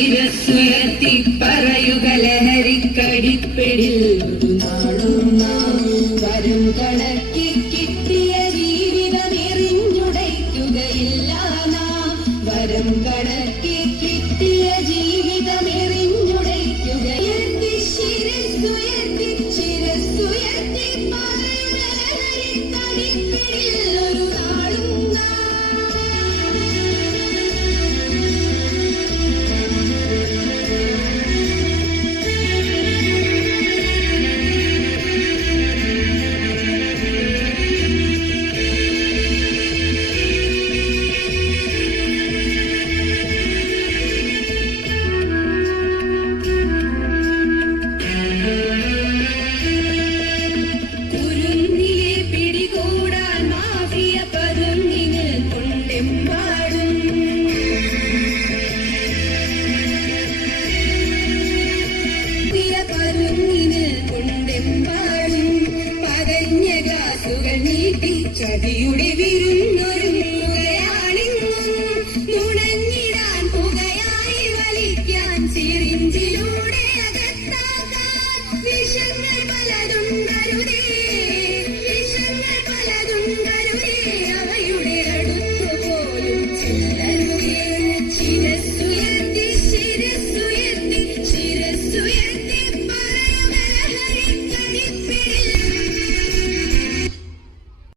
ശിരസ്സുയർത്തി പറയുക ലഹരിക്കടിപ്പിടിൽ ഒരു നാളും നാം വരും കണക്കി കിട്ടിയ ജീവിതം എറിഞ്ഞുടയ്ക്കുകയില്ല നാം വരും കണക്കി കിട്ടിയ ജീവിതം എറിഞ്ഞുടയ്ക്കുകയുയർത്തി ശിരസ്സുയർത്തി ശിരസ്സുയർത്തി പറയുക ലഹരിക്കടിപ്പിടിൽ ഒരു നാളും ചതിയുടെ വിരുന്നൊരു